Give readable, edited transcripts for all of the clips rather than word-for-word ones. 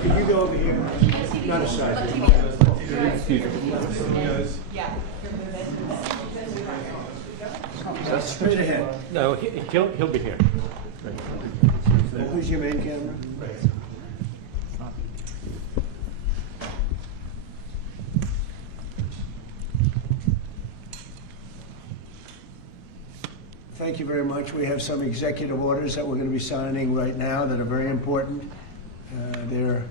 Could you go over here? Not a side. Yeah. That's straight ahead. No, he'll be here. Who's your main camera? Thank you very much. We have some executive orders that we're going to be signing right now that are very important. They're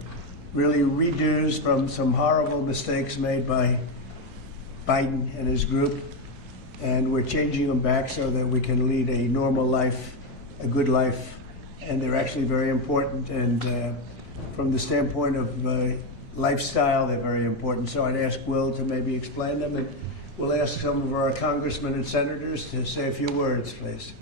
really redos from some horrible mistakes made by Biden and his group, and we're changing them back so that we can lead a normal life, a good life, and they're actually very important. And from the standpoint of lifestyle, they're very important. So I'd ask Will to maybe explain them, and we'll ask some of our congressmen and senators to say a few words, please.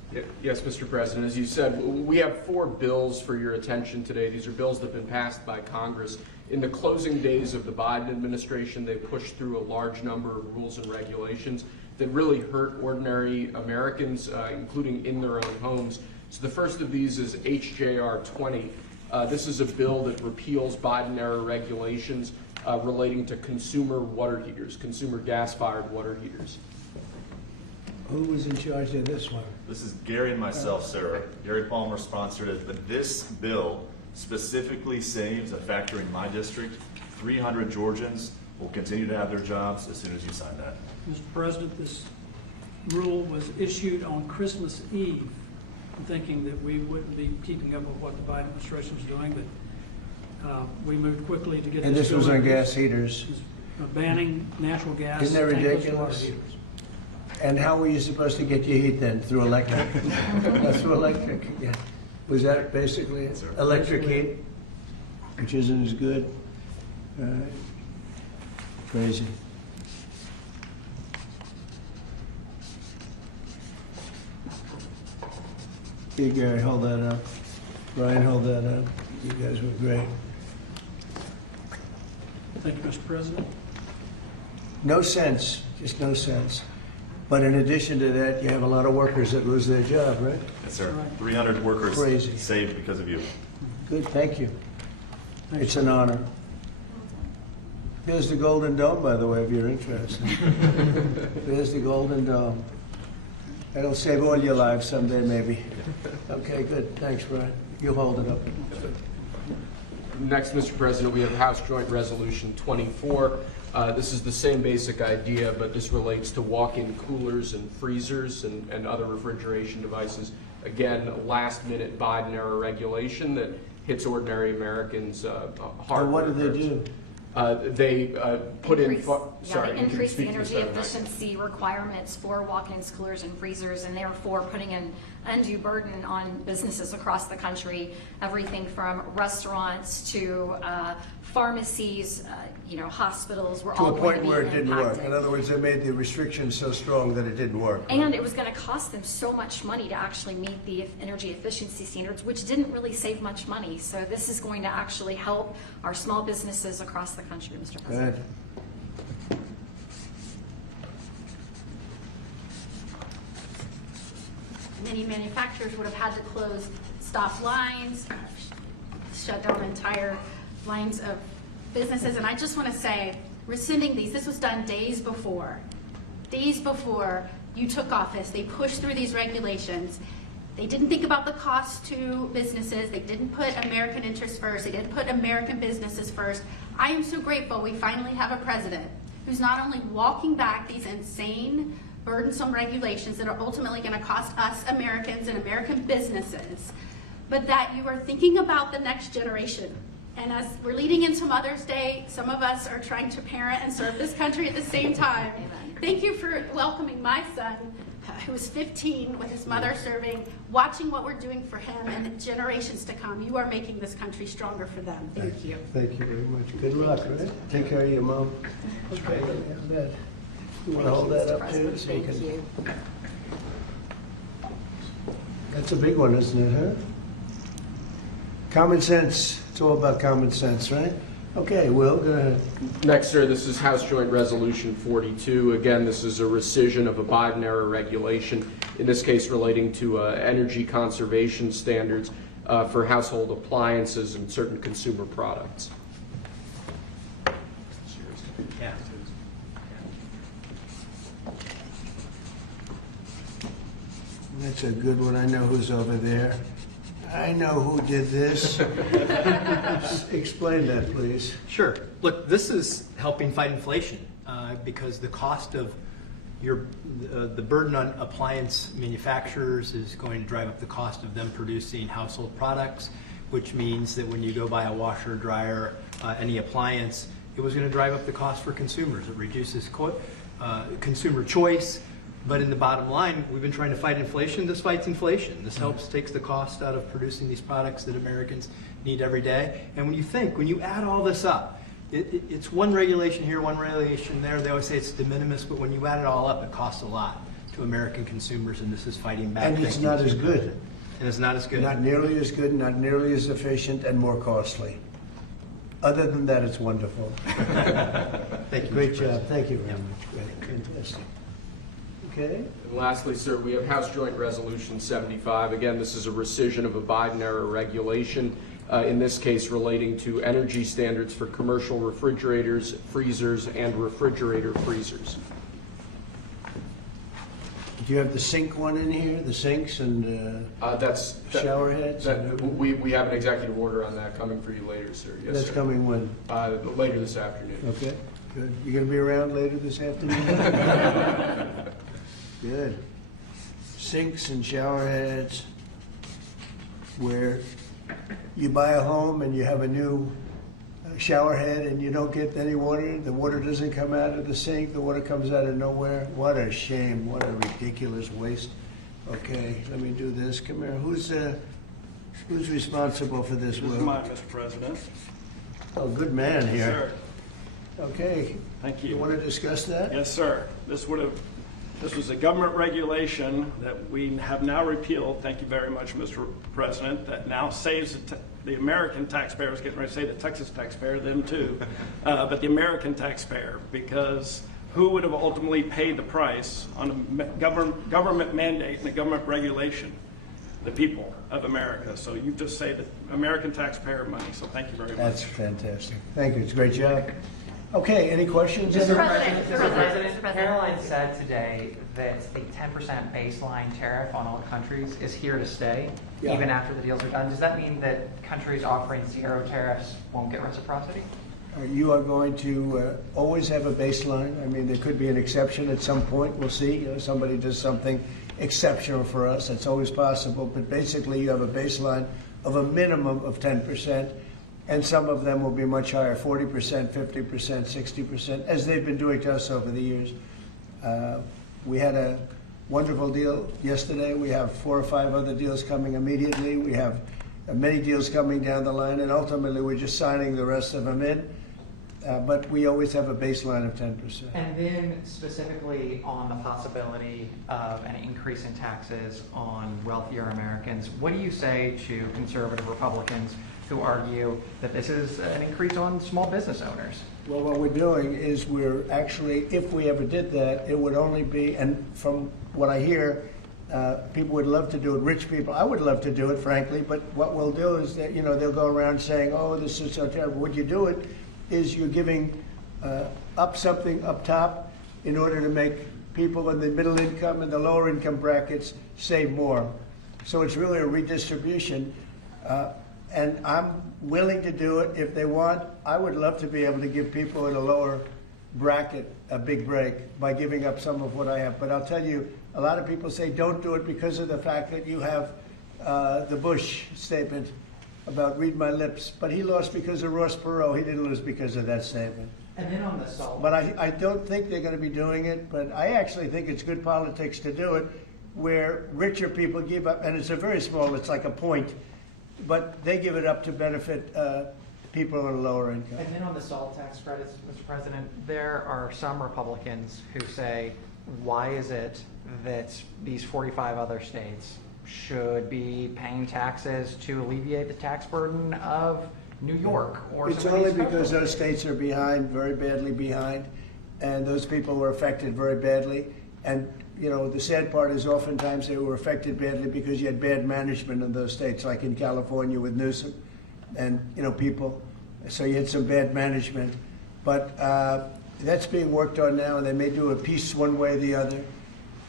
Yes, Mr. President. As you said, we have 4 bills for your attention today. These are bills that have been passed by Congress. In the closing days of the Biden administration, they pushed through a large number of rules and regulations that really hurt ordinary Americans, including in their own homes. So the first of these is HJR 20. This is a bill that repeals Biden-era regulations relating to consumer water heaters, consumer gas-fired water heaters. Who was in charge of this one? This is Gary and myself, sir. Gary Palmer sponsored it, but this bill specifically saves a factory in my district. 300 Georgians will continue to have their jobs as soon as you sign that. Mr. President, this rule was issued on Christmas Eve. I'm thinking that we wouldn't be keeping up with what the Biden administration was doing, but we moved quickly to get And this was on gas heaters. Banning natural gas. Isn't that tankless ridiculous? water heaters. And how were you supposed to get your heat then? Through electric? Through electric, yeah. Was that basically it? Sir. Electric heat, which isn't as good? Crazy. Here, Gary, hold that up. Brian, hold that up. You guys were great. Thank you, Mr. President. No sense, just no sense. But in addition to that, you have a lot of workers that lose their job, right? Yes, sir. Right. 300 workers Crazy. saved because of you. Good, thank you. It's an honor. There's the Golden Dome, by the way, if you're interested. There's the Golden Dome. That'll save all your lives someday, maybe. Okay, good. Thanks, Brian. You hold it up. Next, Mr. President, we have House Joint Resolution 24. This is the same basic idea, but this relates to walk-in coolers and freezers and other refrigeration devices. Again, last-minute Biden-era regulation that hits ordinary Americans hard. What do they do? They put Increase the in. energy efficiency requirements for walk-ins, coolers, and freezers, and therefore putting an undue burden on businesses across the country. Everything from restaurants to pharmacies, hospitals were all To a going point to where be it didn't work. impacted. In other words, they made the restrictions so strong that it didn't work. And it was going to cost them so much money to actually meet the energy efficiency standards, which didn't really save much money. So this is going to actually help our small businesses across the country, Mr. President. Good. Many manufacturers would have had to close stop lines, shut down entire lines of businesses. And I just want to say, rescinding these, this was done days before you took office. They pushed through these regulations. They didn't think about the cost to businesses. They didn't put American interests first. They didn't put American businesses first. I am so grateful we finally have a president who's not only walking back these insane, burdensome regulations that are ultimately going to cost us Americans and American businesses, but that you are thinking about the next generation. And as we're leading into Mother's Day, some of us are trying to parent and serve this country at the same time. Thank you for welcoming my son, who is 15, with his mother serving, watching what we're doing for him and the generations to come. You are making this country stronger for them. Thank you. Thank you very much. Good luck, right? Take care of your mom. Okay, yeah, bet. You want to hold that up too? So you can. That's a big one, isn't it, huh? Common sense. It's all about common sense, right? Okay, Will, go ahead. Next, sir, this is House Joint Resolution 42. Again, this is a rescission of a Biden-era regulation, in this case relating to energy conservation standards. for household appliances and certain consumer products. Yeah. That's a good one. I know who's over there. I know who did this. Explain that, please. Sure. Look, this is helping fight inflation because the cost of the burden on appliance manufacturers is going to drive up the cost of them producing household products, which means that when you go buy a washer, dryer, any appliance, it was going to drive up the cost for consumers. It reduces consumer choice. But in the bottom line, we've been trying to fight inflation. This fights inflation. This takes the cost out of producing these products that Americans need every day. And when you add all this up, it's one regulation here, one regulation there. They always say it's de minimis, but when you add it all up, it costs a lot to American consumers, and this is fighting back. And it's not as good. And it's not as good. Not nearly as good, not nearly as efficient, and more costly. Other than that, it's wonderful. Thank you. Great Mr. job. President. Thank you very much. Great. Fantastic. Okay. And lastly, sir, we have House Joint Resolution 75. Again, this is a rescission of a Biden-era regulation, in this case relating to energy standards for commercial refrigerators, freezers, and refrigerator freezers. Do you have the sink one in here? The sinks and shower heads? We have an executive order on that coming for you later, sir. Yes, That's sir. coming when? Later this afternoon. Okay, good. You gonna be around later this afternoon? Good. Sinks and shower heads, where you buy a home and you have a new shower head and you don't get any water, the water doesn't come out of the sink, the water comes out of nowhere. What a shame, what a ridiculous waste. Okay, let me do this. Come here, who's responsible for this, This Will? is mine, Mr. President. Oh, good man here. Sir, Okay. thank You you. want to discuss that? Yes, sir. This was a government regulation that we have now repealed, thank you very much, Mr. President, that now saves the American taxpayer. I was getting ready to say the Texas taxpayer, them too, but the American taxpayer, because who would have ultimately paid the price on a government mandate and a government regulation? The people of America. So you just say the American taxpayer money, so thank you very much. That's fantastic. Thank you. It's a great job. Okay, any questions? Mr. President, Mr. President, Caroline said today that the 10% baseline tariff on all countries is here to stay, Yeah. even after the deals are done. Does that mean that countries offering zero tariffs won't get reciprocity? You are going to always have a baseline. I mean, there could be an exception at some point. We'll see. You know, somebody does something exceptional for us. That's always possible. But basically, you have a baseline of a minimum of 10%. And some of them will be much higher, 40%, 50%, 60%, as they've been doing to us over the years. We had a wonderful deal yesterday. We have 4 or 5 other deals coming immediately. We have many deals coming down the line, and ultimately we're just signing the rest of them in. But we always have a baseline of 10%. And then specifically on the possibility of an increase in taxes on wealthier Americans, what do you say to conservative Republicans who argue that this is an increase on small business owners? Well, what we're doing is we're actually, if we ever did that, it would only be, and from what I hear, people would love to do it, rich people. I would love to do it, frankly, but what we'll do is that, you know, they'll go around saying, oh, this is so terrible. Would you do it? Is you're giving up something up top in order to make people in the middle income and the lower income brackets save more. So it's really a redistribution. And I'm willing to do it if they want. I would love to be able to give people in a lower bracket a big break by giving up some of what I have. But I'll tell you, a lot of people say don't do it because of the fact that you have the Bush statement about read my lips, but he lost because of Ross Perot. He didn't lose because of that statement. And then on the salt. But I don't think they're going to be doing it, but I actually think it's good politics to do it where richer people give up, and it's a very small, it's like a point, but they give it up to benefit people in a lower income. And then on the salt tax credits, Mr. President, there are some Republicans who say, why is it that these 45 other states should be paying taxes to alleviate the tax burden of New York or It's some of only these because coastal those states are behind, very badly behind, and those people were affected very badly. And you know, the sad part is oftentimes they were affected badly because you had bad management in those states, like in California with Newsom and, you know, people. So you had some bad management. But that's being worked on now, and they may do a piece one way or the other.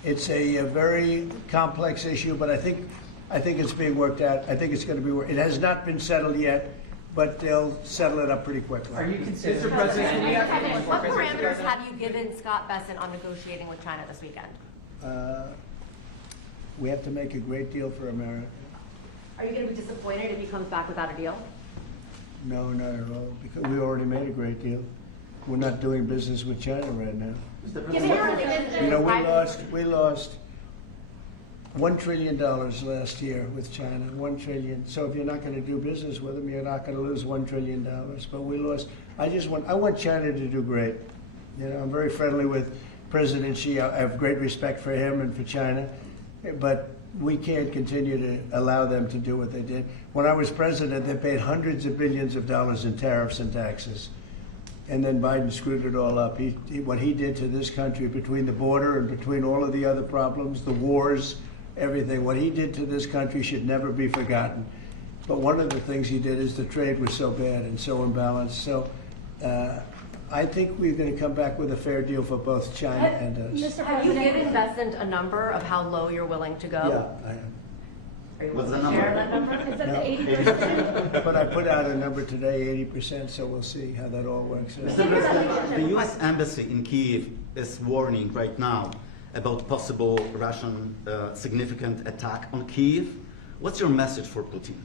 It's a very complex issue, but I think it's being worked out. I think it's going to be worked. It has not been settled yet, but they'll settle it up pretty quickly. Are you considering? Mr. President, what parameters have you given Scott Bessent on negotiating with China this weekend? We have to make a great deal for America. Are you going to be disappointed if he comes back without a deal? No, not at all, because we already made a great deal. We're not doing business with China right now. You know, we lost $1 trillion last year with China, $1 trillion. So if you're not going to do business with them, you're not going to lose $1 trillion. But we lost. I want China to do great. You know, I'm very friendly with President Xi. I have great respect for him and for China, but we can't continue to allow them to do what they did. When I was president, they paid hundreds of billions of dollars in tariffs and taxes. And then Biden screwed it all up. What he did to this country, between the border and between all of the other problems, the wars, everything, what he did to this country should never be forgotten. But one of the things he did is the trade was so bad and so imbalanced. So I think we're going to come back with a fair deal for both China and us. Have you given Bessent a number of how low you're willing to go? Yeah, I am. Are you What's willing the to share number? that number? Is that No. the 80%? But I put out a number today, 80%, so we'll see how that all works out. Mr. President, the U.S. Embassy in Kyiv is warning right now about possible Russian significant attack on Kyiv. What's your message for Putin?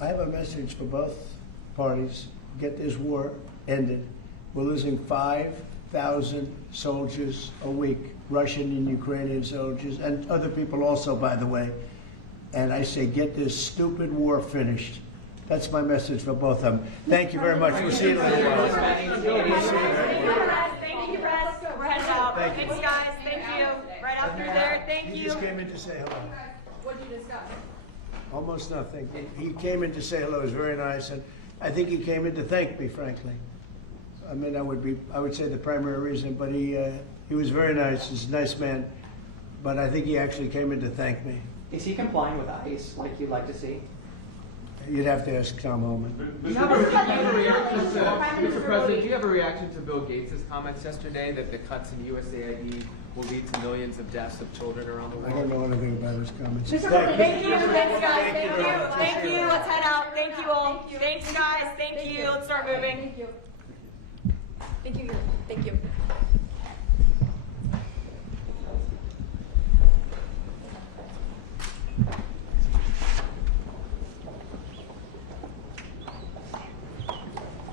I have a message for both parties. Get this war ended. We're losing 5,000 soldiers a week, Russian and Ukrainian soldiers, and other people also, by the way. And I say, get this stupid war finished. That's my message for both of them. Thank you very much. We'll see you later. We'll see you later. Thank you, Russ. We're heading out. Thank you. Thanks, guys. Thank you. Right up through there. Thank He you. just came in to say hello. What did you discuss? Almost nothing. He came in to say hello. It was very nice, and I think he came in to thank me, frankly. I mean, I would say the primary reason, but he was very nice. He's a nice man, but I think he actually came in to thank me. Is he complying with ICE like you'd like to see? You'd have to ask Tom Homan. Mr. President, do you have a reaction to Bill Gates' comments yesterday that the cuts in USAID will lead to millions of deaths of children around the I don't world? know anything about his comments. Thank you. Thanks, guys. Thank you. Thank you. Let's head out. Thank you all. Thanks, guys. Thank you. Let's start moving. Thank you. Thank you.